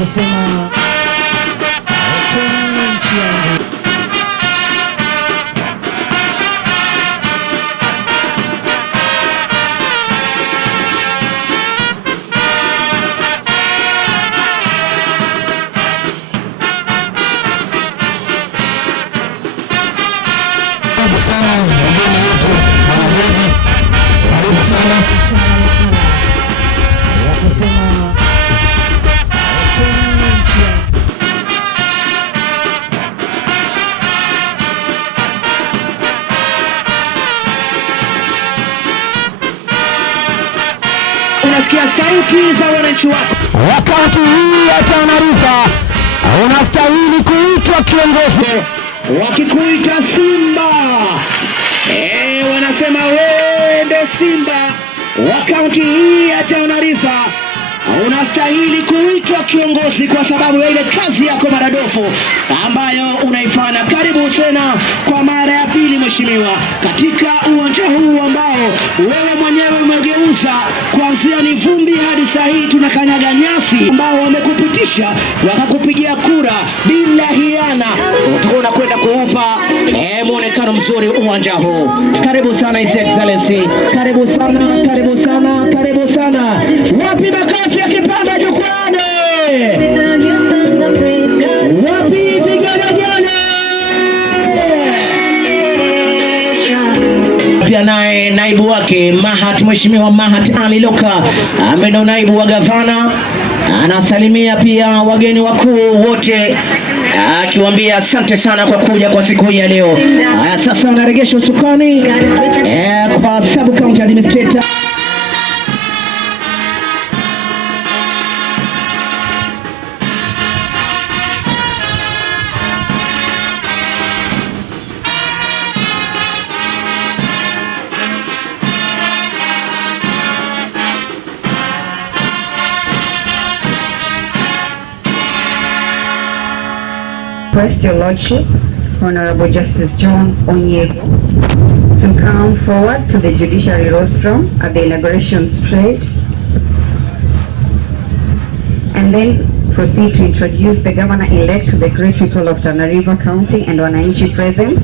kusema nchi yangu. Karibu sana wageni wetu wanajeji, karibu sana. Unasikia sauti za wananchi wako. Wakati hii ya Tana unastahili kuitwa kiongozi. Wakikuita Simba, wanasema wewe ndio Simba. Wakati hii ya Tana unastahili kuitwa kiongozi kwa sababu ya ile kazi yako maradufu ambayo unaifanya. Karibu tena kwa mara ya pili mheshimiwa, katika uwanja huu ambao wewe mwenyewe umegeuza kuanzia ni vumbi hadi saa hii tunakanyaga nyasi, ambao wamekupitisha wakakupigia kura bila hiana. Utakuwa kwenda kuupa muonekano mzuri uwanja huu. Karibu sana His Excellency. Karibu sana, karibu sana, karibu sana. Wapi makofi ya kipanda jukwani? Wapi vigelegele? Pia naye naibu wake Mheshimiwa Mahat Ali Loka ambaye ndo naibu wa gavana anasalimia pia wageni wakuu wote, akiwaambia asante sana kwa kuja kwa siku hii ya leo. Sasa anaregesha usukani kwa Sub County Administrator. Request your Lordship, Honorable Justice John Onyego, to come forward to the judiciary rostrum at the inauguration straight, and then proceed to introduce the governor-elect to the great people of Tana River County and wananchi present,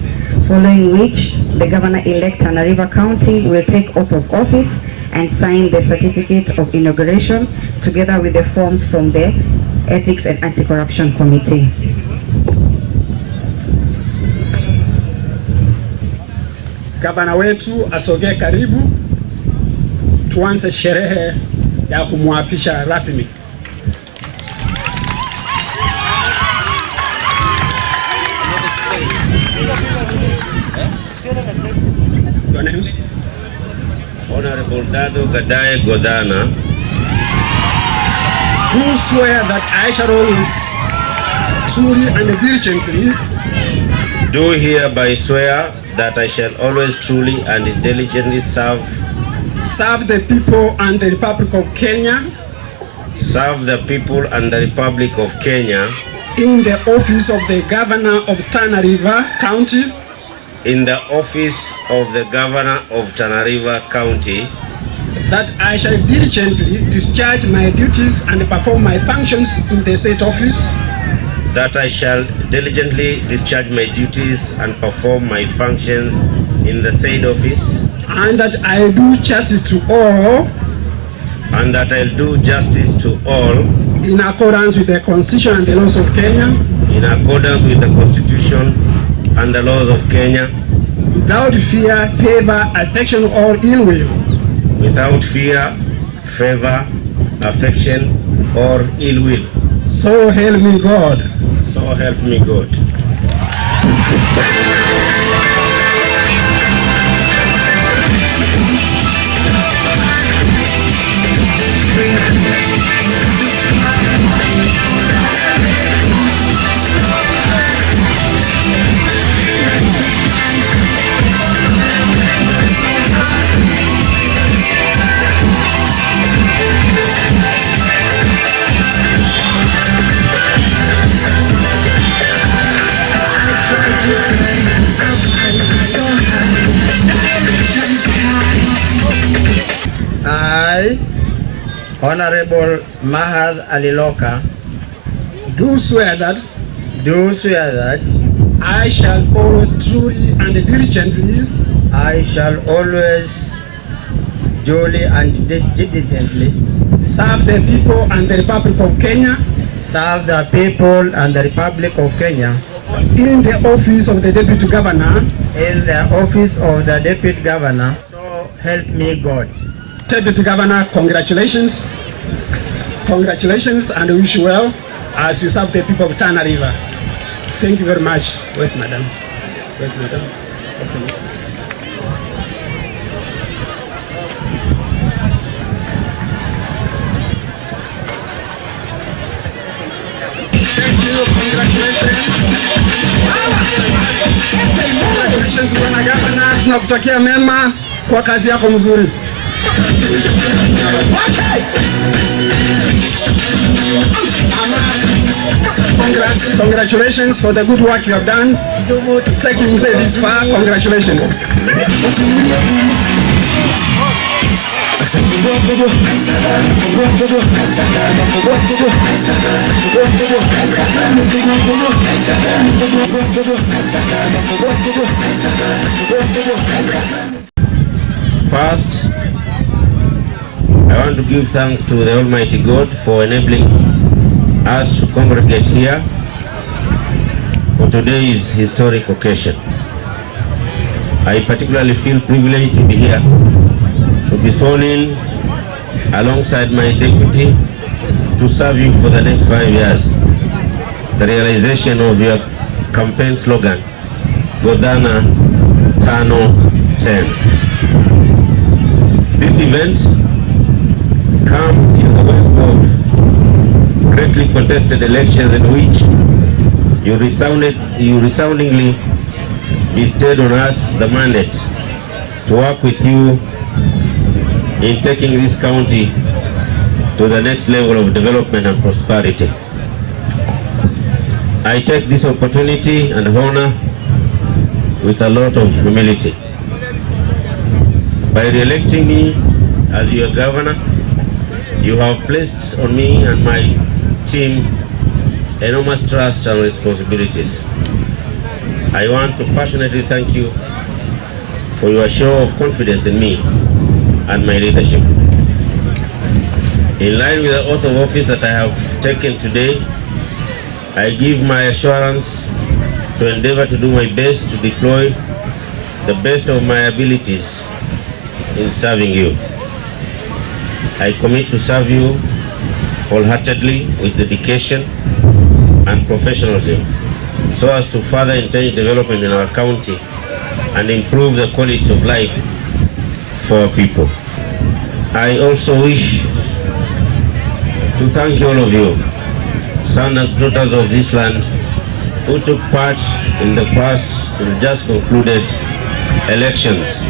following which the governor-elect Tana River County will take oath of office and sign the certificate of inauguration together with the forms from the Ethics and Anti-Corruption Committee. Gavana wetu asogee karibu, tuanze sherehe ya kumwapisha rasmi. Your names? Honorable Dhadho Godhana. Do swear that I shall always truly and diligently Do hereby swear that I shall always truly and diligently serve the people and the Republic of Kenya. Serve the people and the Republic of Kenya. In the office of the Governor of Tana River County. In the office of the Governor of Tana River County. That I shall diligently discharge my duties and perform my functions in the said office. That I shall diligently discharge my duties and perform my functions in the said office. And that I will do justice to all. And that I will do justice to all. In accordance with the Constitution and the laws of Kenya. In accordance with the Constitution and the laws of Kenya. Without fear, favor, affection, or ill will. Without fear, favor, affection, or ill will. So help me God. So help me God. I, Honorable Mahat Ali Loka, do swear that I shall always truly and diligently serve the people and the Republic of Kenya in the office of the Deputy Governor. So help me God. Deputy Governor, congratulations. Congratulations and wish you well as you serve the people of Tana River. Thank you very much. Where's Madam? Okay. Thank you. Congratulations Bwana Gavana, tunakutakia mema kwa kazi yako mzuri. Congratulations for the good work you have done. Taking me this far, congratulations. First, I want to give thanks to the Almighty God for enabling us to congregate here for today's historic occasion. I particularly feel privileged to be here, to be sworn in alongside my deputy to serve you for the next 5 years. The realization of your campaign slogan, Godhana, Tana, 10. This event comes in the wake of greatly contested elections in which you resoundingly bestowed on us the mandate to work with you in taking this county to the next level of development and prosperity. I take this opportunity and honor with a lot of humility. By re-electing me as your governor, you have placed on me and my team enormous trust and responsibilities. I want to passionately thank you for your show of confidence in me and my leadership. In line with the oath of office that I have taken today, I give my assurance to endeavor to do my best to deploy the best of my abilities in serving you. I commit to serve you wholeheartedly with dedication and professionalism so as to further entrench development in our county and improve the quality of life for our people. I also wish to thank all of you, sons and daughters of this land, who took part in the just concluded elections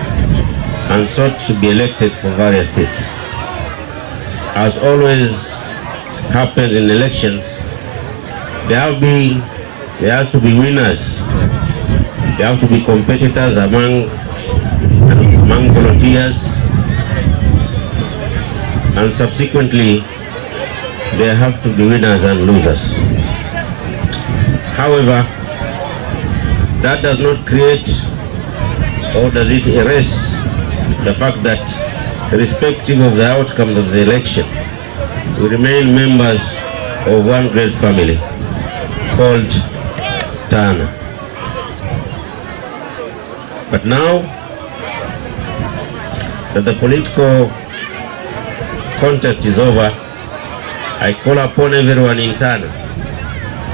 and sought to be elected for various seats. As always happens in elections, there have to be winners, there have to be competitors among volunteers, and subsequently there have to be winners and losers. However, that does not create or does it erase the fact that irrespective of the outcome of the election, we remain members of one great family called Tana. But now that the political contact is over, I call upon everyone in Tana,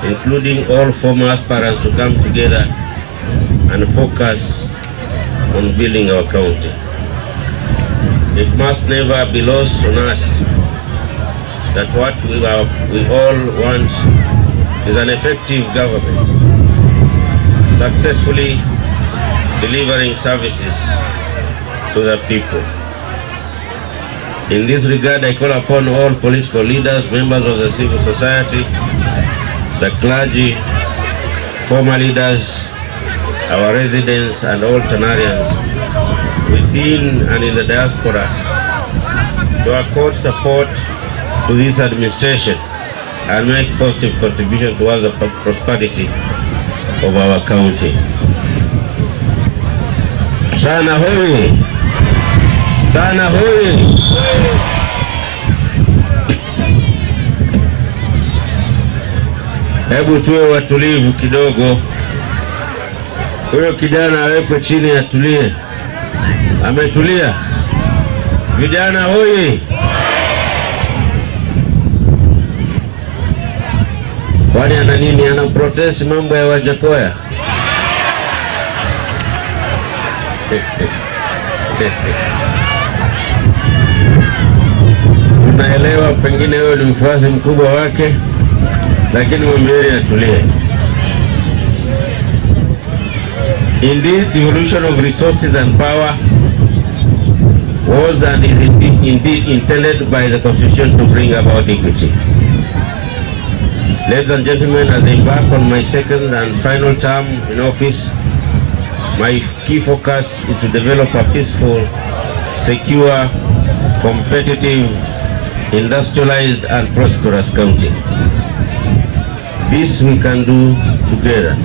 including all former aspirants, to come together and focus on building our county. It must never be lost on us that what we all want is an effective government, successfully delivering services to the people. In this regard, I call upon all political leaders, members of the civil society, the clergy, former leaders, our residents, and all Tanarians within and in the diaspora to accord support to this administration and make positive contribution towards the prosperity of our county. Tana hoye! Tana hoye! Hebu tuwe watulivu kidogo. Huyo kijana awekwe chini atulie. Ametulia. Vijana hoye! Kwani ana nini? Ana protest mambo ya Wajakoya? Tunaelewa pengine wewe ni mfuasi mkubwa wake, lakini mwambieni atulie. Indeed, devolution of resources and power was and is indeed intended by the Constitution to bring about equity. Ladies and gentlemen, as I embark on my second and final term in office, my key focus is to develop a peaceful, secure, competitive, industrialized and prosperous county. This we can do together.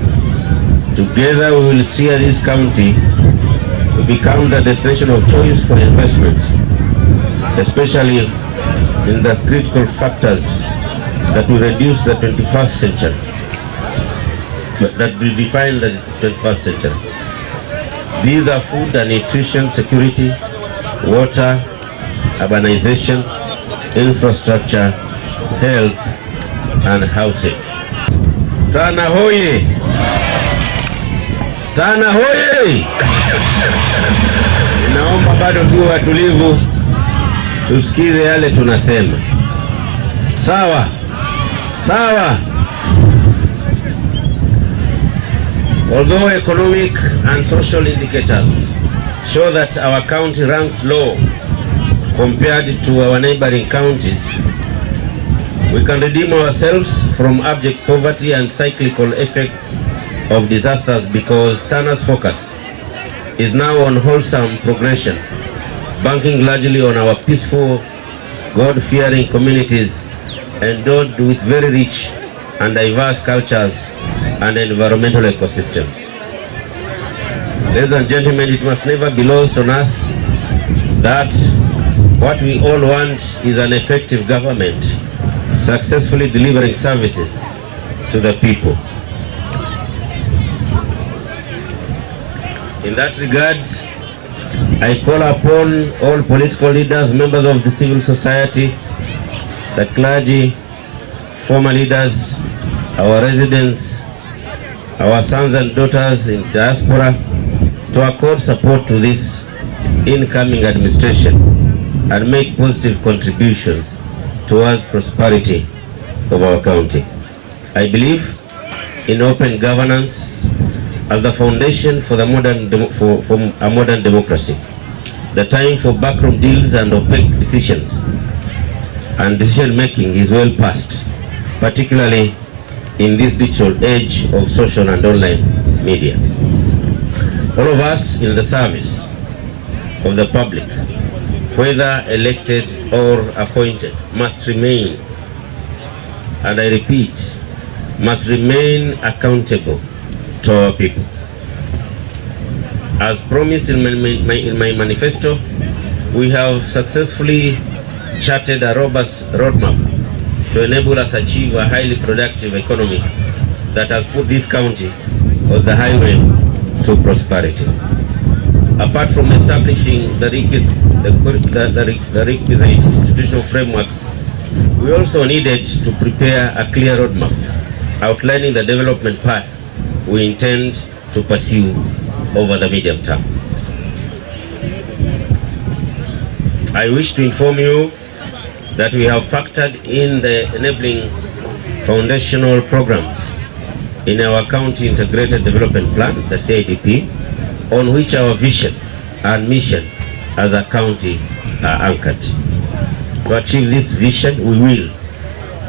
Together we will see this county to become the destination of choice for investments, especially in the critical factors that will reduce the 21st century, that will define the 21st century. These are food and nutrition security, water, urbanization, infrastructure, health, and housing. Tana hoye! Tana hoye! Naomba bado tuwe watulivu, tusikize yale tunasema. Sawa? Sawa. Although economic and social indicators show that our county ranks low compared to our neighboring counties, we can redeem ourselves from abject poverty and cyclical effects of disasters because Tana's focus is now on wholesome progression, banking largely on our peaceful, God-fearing communities endowed with very rich and diverse cultures and environmental ecosystems. Ladies and gentlemen, it must never be lost on us that what we all want is an effective government successfully delivering services to the people. In that regard, I call upon all political leaders, members of the civil society, the clergy, former leaders, our residents, our sons and daughters in diaspora to accord support to this incoming administration and make positive contributions towards prosperity of our county. I believe in open governance as the foundation for the for a modern democracy. The time for backroom deals and opaque decisions and decision making is well past, particularly in this digital age of social and online media. All of us in the service of the public, whether elected or appointed, must remain, and I repeat, must remain accountable to our people. As promised in my manifesto, we have successfully charted a robust roadmap to enable us achieve a highly productive economy that has put this county on the highway to prosperity. Apart from establishing the requisite institutional frameworks, we also needed to prepare a clear roadmap outlining the development path we intend to pursue over the medium term. I wish to inform you that we have factored in the enabling foundational programs in our County Integrated Development Plan, the CIDP, on which our vision and mission as a county are anchored. To achieve this vision, we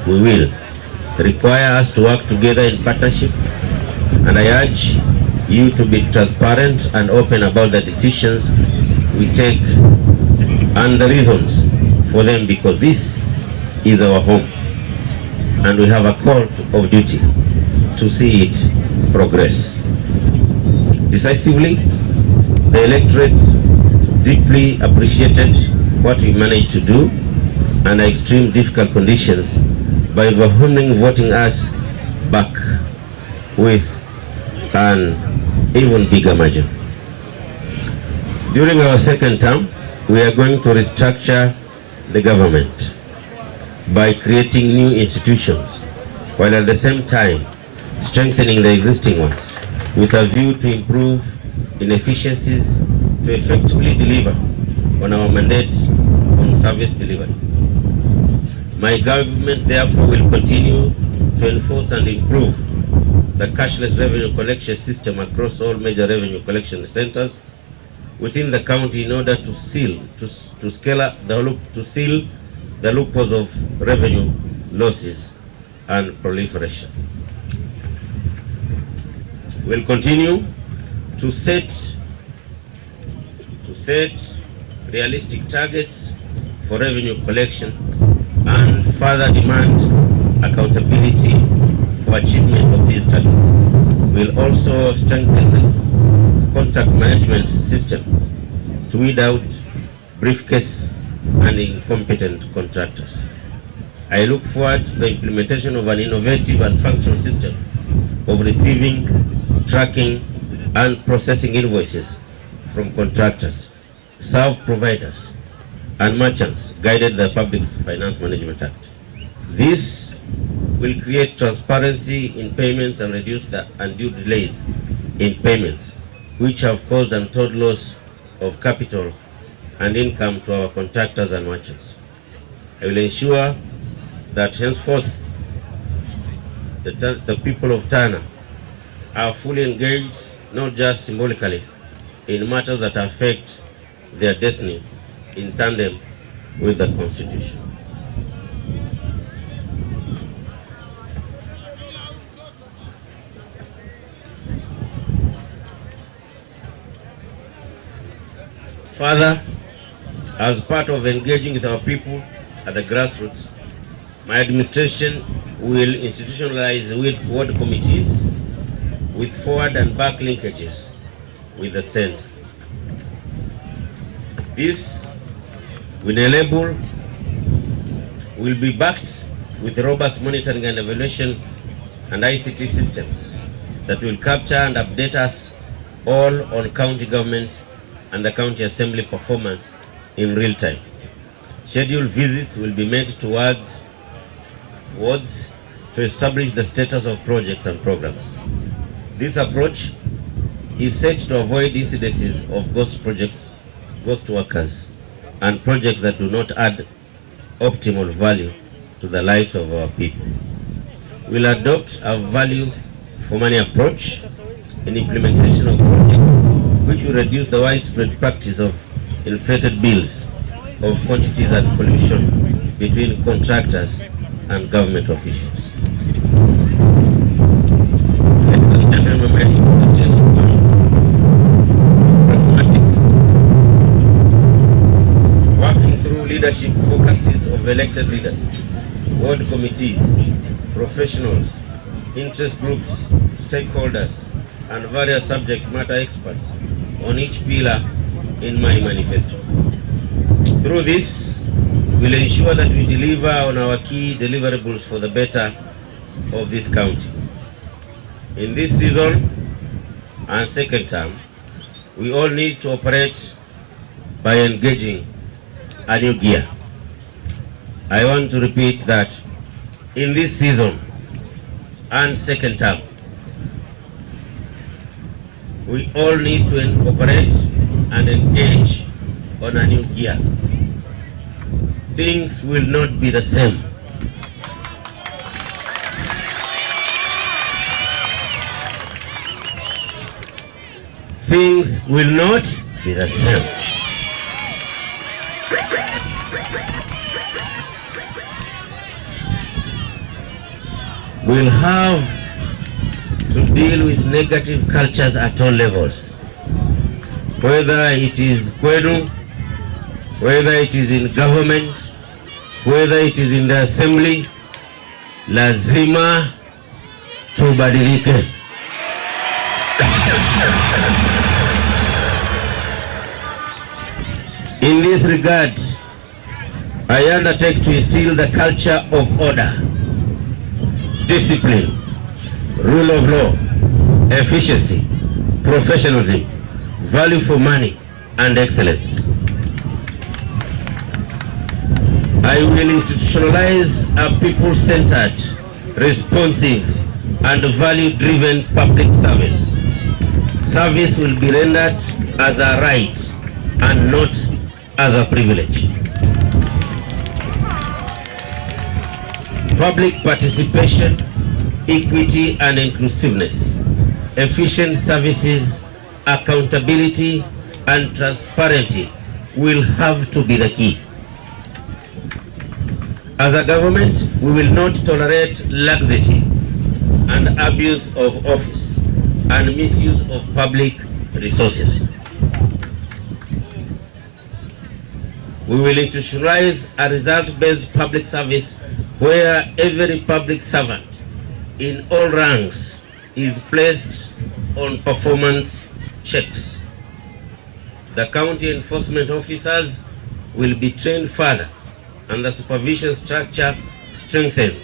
will require us to work together in partnership, and I urge you to be transparent and open about the decisions we take and the reasons for them, because this is our home. and we have a call of duty to see it progress decisively. The electorates deeply appreciated what we managed to do under extreme difficult conditions by overwhelmingly voting us back with an even bigger margin. During our second term, we are going to restructure the government by creating new institutions, while at the same time strengthening the existing ones, with a view to improve inefficiencies to effectively deliver on our mandate on service delivery. My government therefore will continue to enforce and improve the cashless revenue collection system across all major revenue collection centers within the county in order to seal the loopholes of revenue losses and proliferation. We'll continue to set realistic targets for revenue collection and further demand accountability for achievement of these targets. We'll also strengthen the contract management system to weed out briefcase and incompetent contractors. I look forward to the implementation of an innovative and functional system of receiving, tracking, and processing invoices from contractors, service providers, and merchants guided by the Public Finance Management Act. This will create transparency in payments and reduce the undue delays in payments, which have caused untold loss of capital and income to our contractors and merchants. I will ensure that henceforth the people of Tana are fully engaged, not just symbolically, in matters that affect their destiny in tandem with the Constitution. Further, as part of engaging with our people at the grassroots, my administration will institutionalize ward committees with forward and back linkages with the center. This will be backed with robust monitoring and evaluation and ICT systems that will capture and update us all on county government and the county assembly performance in real time. Scheduled visits will be made to wards to establish the status of projects and programs. This approach is set to avoid incidences of ghost projects, ghost workers, and projects that do not add optimal value to the lives of our people. We'll adopt a value for money approach in implementation of projects, which will reduce the widespread practice of inflated bills of quantities and collusion between contractors and government officials. Working through leadership caucuses of elected leaders, ward committees, professionals, interest groups, stakeholders, and various subject matter experts on each pillar in my manifesto. Through this, we'll ensure that we deliver on our key deliverables for the better of this county. In this season and second term, we all need to operate by engaging a new gear. I want to repeat that in this season and second term, we all need to operate and engage on a new gear. Things will not be the same. Things will not be the same. We'll have to deal with negative cultures at all levels, whether it is kwenu, whether it is in government, whether it is in the assembly, lazima tubadilike. In this regard, I undertake to instill the culture of order, discipline, rule of law, efficiency, professionalism, value for money, and excellence. I will institutionalize a people-centered, responsive, and value-driven public service. Service will be rendered as a right and not as a privilege. Public participation, equity and inclusiveness, efficient services, accountability and transparency will have to be the key. As a government, we will not tolerate laxity and abuse of office and misuse of public resources. We will institutionalize a result-based public service where every public servant in all ranks is placed on performance checks. The county enforcement officers will be trained further and the supervision structure strengthened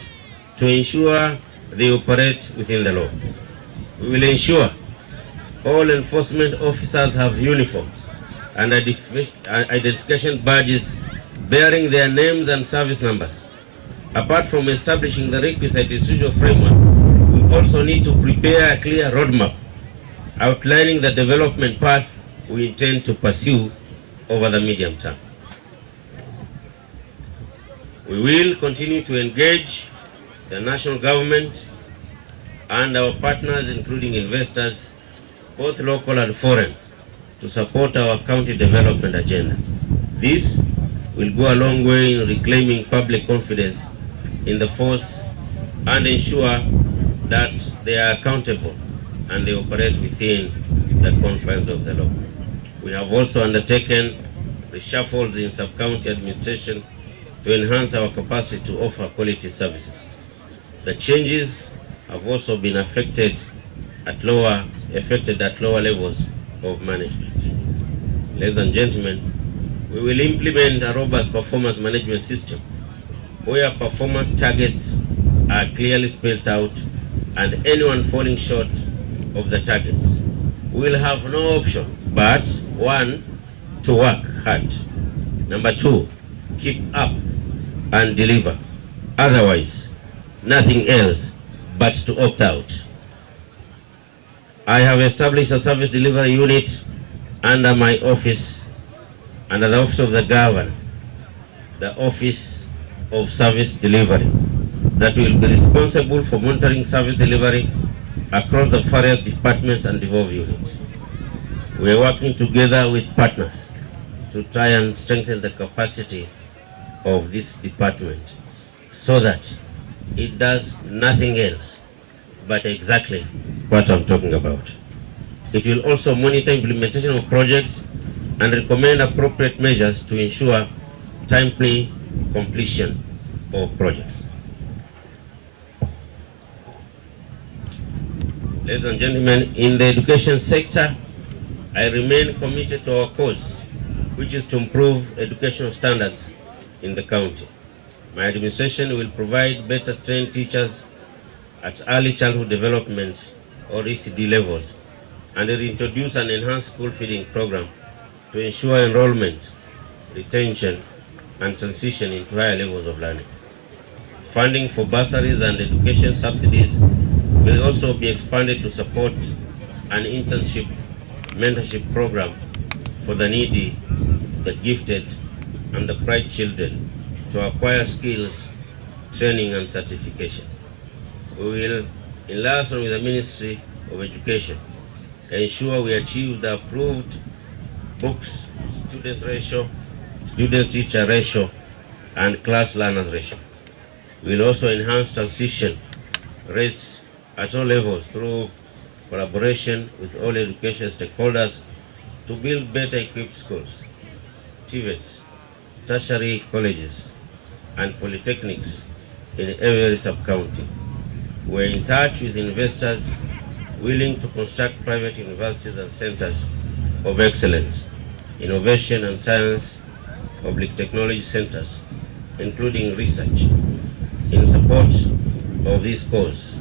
to ensure they operate within the law. We will ensure all enforcement officers have uniforms and identification badges bearing their names and service numbers. Apart from establishing the requisite institutional framework, we also need to prepare a clear roadmap outlining the development path we intend to pursue over the medium term. We will continue to engage the national government and our partners, including investors, both local and foreign, to support our county development agenda. This will go a long way in reclaiming public confidence in the force and ensure that they are accountable and they operate within the confines of the law. We have also undertaken reshuffles in sub-county administration to enhance our capacity to offer quality services. The changes have also been affected at lower levels of management. Ladies and gentlemen, we will implement a robust performance management system where performance targets are clearly spelled out and anyone falling short of the targets will have no option but one, to work hard. Number two, keep up and deliver. Otherwise, nothing else but to opt out. I have established a service delivery unit under my office, under the office of the governor, the Office of Service Delivery, that will be responsible for monitoring service delivery across the various departments and devolved units. We are working together with partners to try and strengthen the capacity of this department so that it does nothing else but exactly what I'm talking about. It will also monitor implementation of projects and recommend appropriate measures to ensure timely completion of projects. Ladies and gentlemen, in the education sector, I remain committed to our cause, which is to improve educational standards in the county. My administration will provide better trained teachers at early childhood development or ECD levels and introduce an enhanced school feeding program to ensure enrollment, retention, and transition into higher levels of learning. Funding for bursaries and education subsidies will also be expanded to support an internship mentorship program for the needy, the gifted, and the bright children to acquire skills, training, and certification. We will, in liaison with the Ministry of Education, ensure we achieve the approved books, student ratio, student-teacher ratio, and class learners ratio. We will also enhance transition rates at all levels through collaboration with all education stakeholders to build better equipped schools, TVETs, tertiary colleges, and polytechnics in every sub-county. We're in touch with investors willing to construct private universities and centers of excellence, innovation and science, public technology centers, including research, in support of this cause.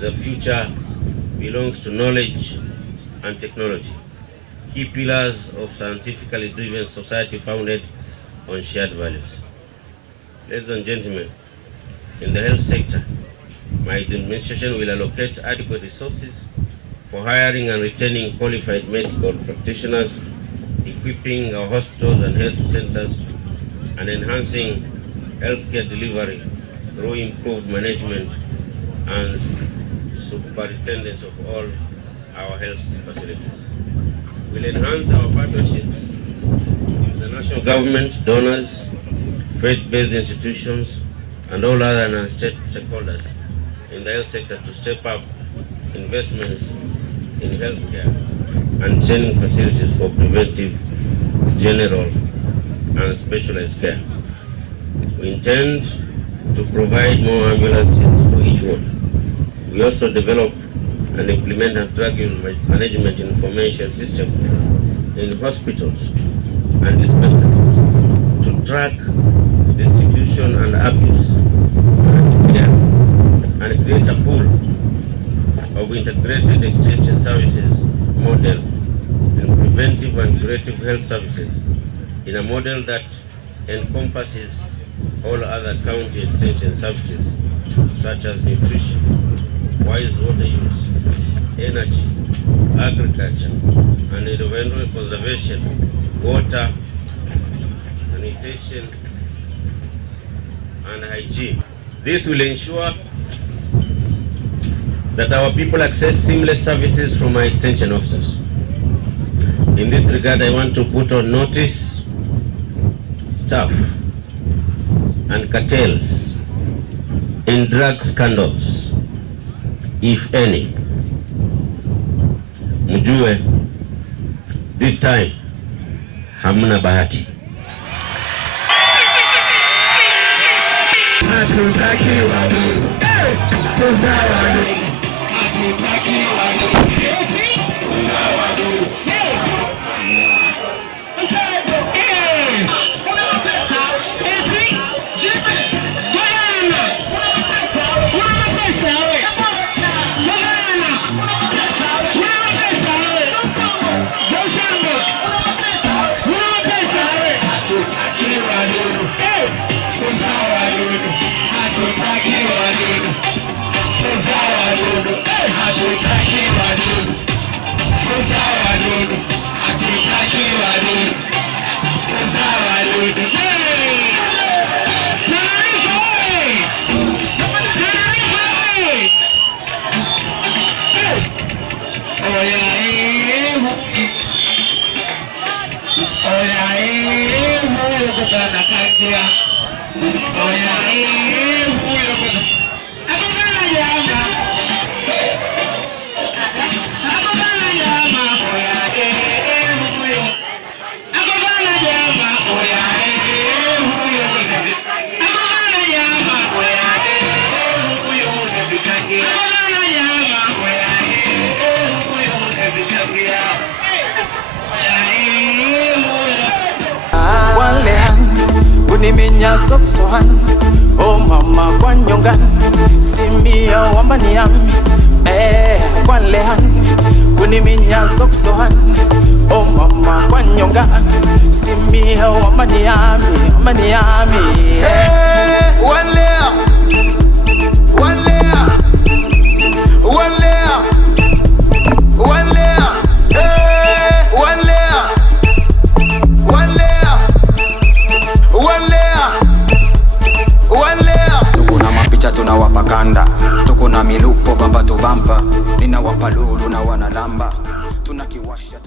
The future belongs to knowledge and technology, key pillars of scientifically driven society founded on shared values. Ladies and gentlemen, in the health sector, my administration will allocate adequate resources for hiring and retaining qualified medical practitioners, equipping our hospitals and health centers, and enhancing healthcare delivery through improved management and superintendence of all our health facilities. We'll enhance our partnerships with the national government, donors, faith-based institutions, and all other non-state stakeholders in the health sector to step up investments in healthcare and training facilities for preventive, general, and specialized care. We intend to provide more ambulances for each ward. We also develop and implement a drug use management information system in hospitals and dispensaries to track distribution and abuse and create a pool of integrated extension services model in preventive and curative health services in a model that encompasses all other county extension services such as nutrition, wise water use, energy, agriculture, and environmental conservation, water, sanitation, and hygiene. This will ensure that our people access seamless services from our extension officers. In this regard, I want to put on notice staff and cartels in drug scandals, if any. Mjue, this time, hamna bahati. Kuniminya soksohan, oh mama kwanyongan, simia wambaniam, kwanlehan. Kuniminya soksohan, oh mama kwanyongan, simia wambaniami, wambaniami. One layer, one layer, one layer, one layer, one layer, one layer, one layer, one layer. Tukuna mapicha tunawapa kanda, tukuna milupo bamba tu bamba, ninawapa lulu na wanalamba, tunakiwasha